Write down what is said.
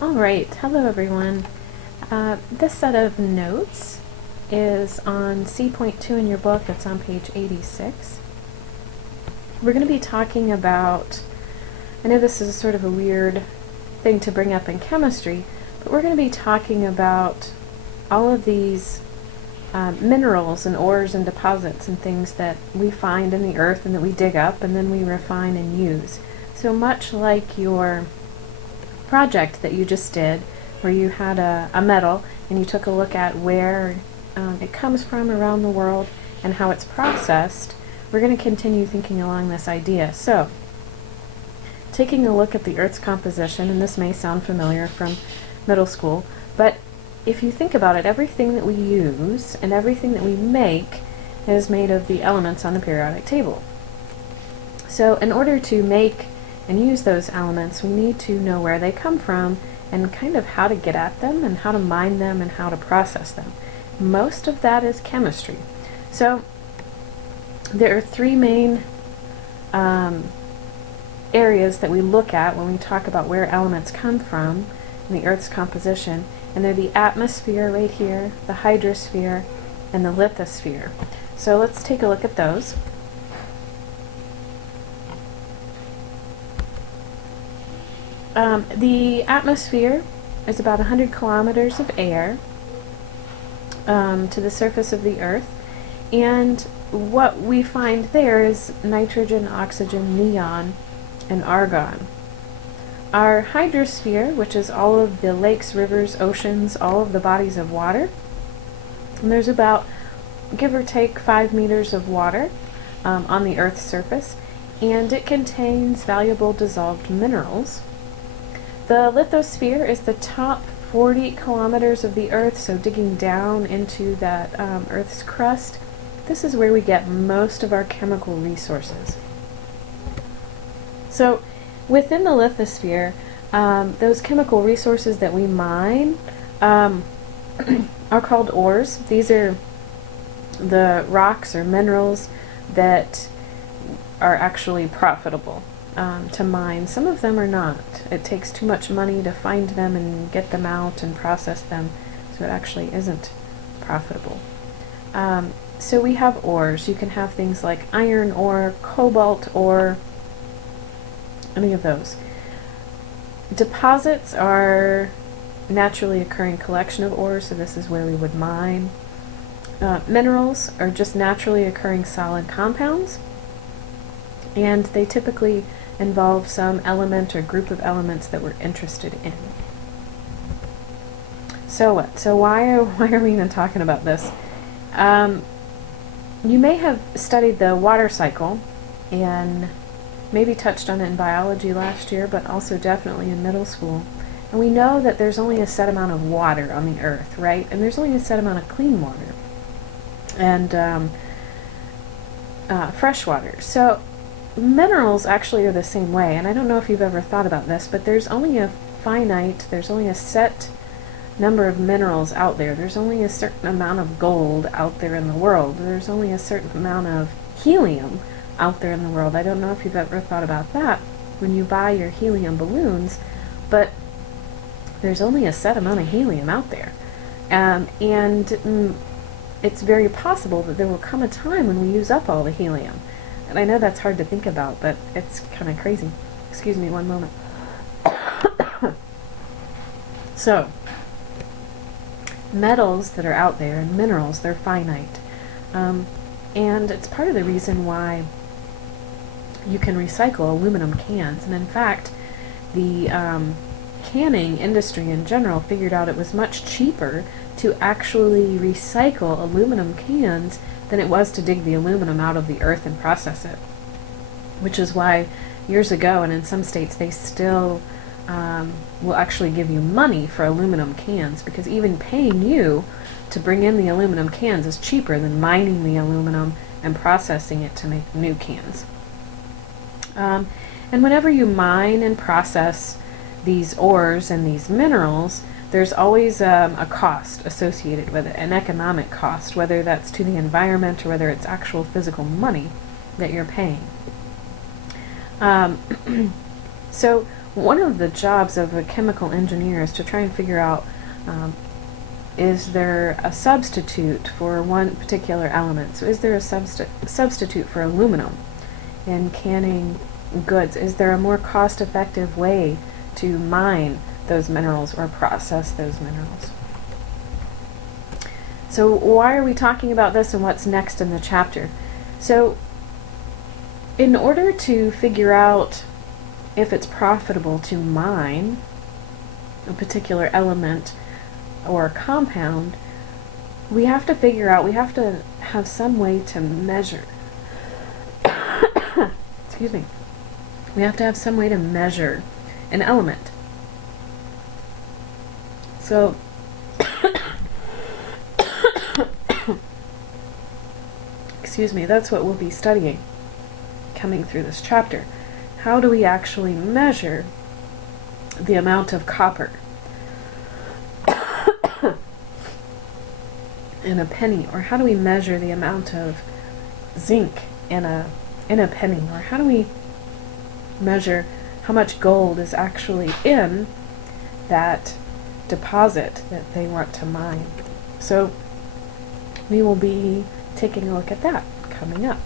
All right, hello everyone. This set of notes is on C.2 in your book. It's on page 86. We're going to be talking about, I know this is sort of a weird thing to bring up in chemistry, but we're going to be talking about all of these minerals and ores and deposits and things that we find in the earth and that we dig up and then we refine and use. So much like your project that you just did, where you had a metal and you took a look at where it comes from around the world and how it's processed, we're going to continue thinking along this idea. So, taking a look at the Earth's composition, and this may sound familiar from middle school, but if you think about it, everything that we use and everything that we make is made of the elements on the periodic table. So in order to make and use those elements, we need to know where they come from and kind of how to get at them and how to mine them and how to process them. Most of that is chemistry. So there are three main areas that we look at when we talk about where elements come from in the Earth's composition, and they're the atmosphere right here, the hydrosphere, and the lithosphere. So let's take a look at those. The atmosphere is about 100 kilometers of air to the surface of the Earth, and what we find there is nitrogen, oxygen, neon, and argon. Our hydrosphere, which is all of the lakes, rivers, oceans, all of the bodies of water, and there's about, give or take, 5 meters of water on the Earth's surface, and it contains valuable dissolved minerals. The lithosphere is the top 40 kilometers of the Earth, so digging down into that Earth's crust, this is where we get most of our chemical resources. So within the lithosphere, those chemical resources that we mine are called ores. These are the rocks or minerals that are actually profitable to mine. Some of them are not. It takes too much money to find them and get them out and process them, so it actually isn't profitable. So we have ores. You can have things like iron ore, cobalt ore, any of those. Deposits are naturally occurring collection of ores, so this is where we would mine. Minerals are just naturally occurring solid compounds, and they typically involve some element or group of elements that we're interested in. So what? So why are we even talking about this? You may have studied the water cycle and maybe touched on it in biology last year, but also definitely in middle school. And we know that there's only a set amount of water on the Earth, right? And there's only a set amount of clean water and fresh water. So minerals actually are the same way, and I don't know if you've ever thought about this, but there's only a set number of minerals out there. There's only a certain amount of gold out there in the world. There's only a certain amount of helium out there in the world. I don't know if you've ever thought about that when you buy your helium balloons, but there's only a set amount of helium out there. And it's very possible that there will come a time when we use up all the helium. And I know that's hard to think about, but it's kind of crazy. Excuse me one moment. So, metals that are out there and minerals, they're finite. And it's part of the reason why you can recycle aluminum cans. And in fact, the canning industry in general figured out it was much cheaper to actually recycle aluminum cans than it was to dig the aluminum out of the earth and process it. Which is why years ago, and in some states they still will actually give you money for aluminum cans, because even paying you to bring in the aluminum cans is cheaper than mining the aluminum and processing it to make new cans. And whenever you mine and process these ores and these minerals, there's always a cost associated with it, an economic cost, whether that's to the environment or whether it's actual physical money that you're paying. So one of the jobs of a chemical engineer is to try and figure out, is there a substitute for one particular element? So is there a substitute for aluminum in canning goods? Is there a more cost-effective way to mine those minerals or process those minerals? So why are we talking about this and what's next in the chapter? So in order to figure out if it's profitable to mine a particular element or compound, we have to have some way to measure. Excuse me. We have to have some way to measure an element. So, excuse me, that's what we'll be studying coming through this chapter. How do we actually measure the amount of copper in a penny, or how do we measure the amount of zinc in a penny, or how do we measure how much gold is actually in that deposit that they want to mine? So we will be taking a look at that coming up.